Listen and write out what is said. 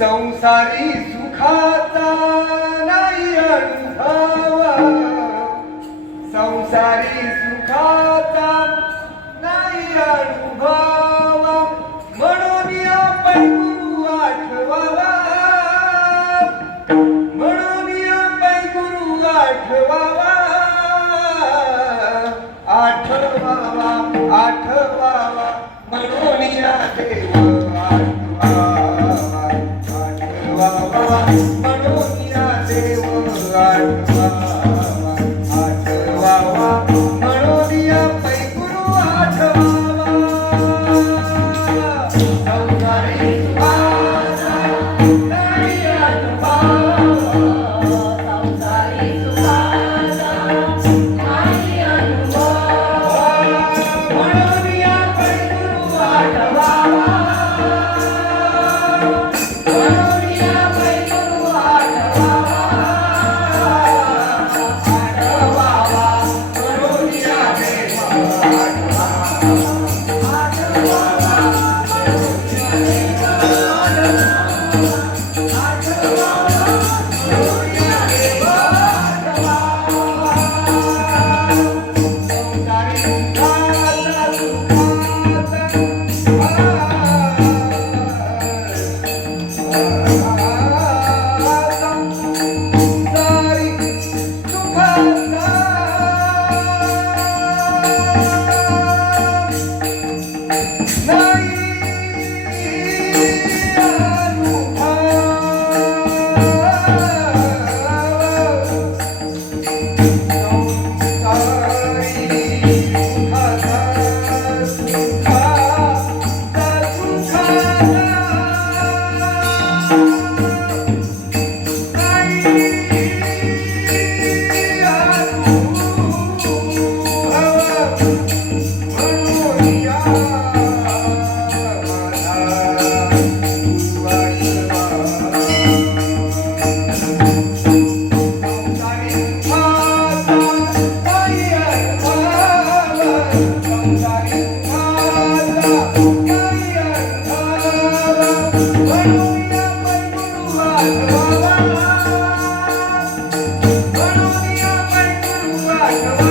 संसारी सुखाचा नाही अनुभव. संसारी सुखाचा नाही अनुभव. म्हणून आपण गुरु आठवावा. म्हणून या गुरु आठवावा. आठवावा आठवावा. म्हणून या आठवावा म्हणून देव संसारी Bye.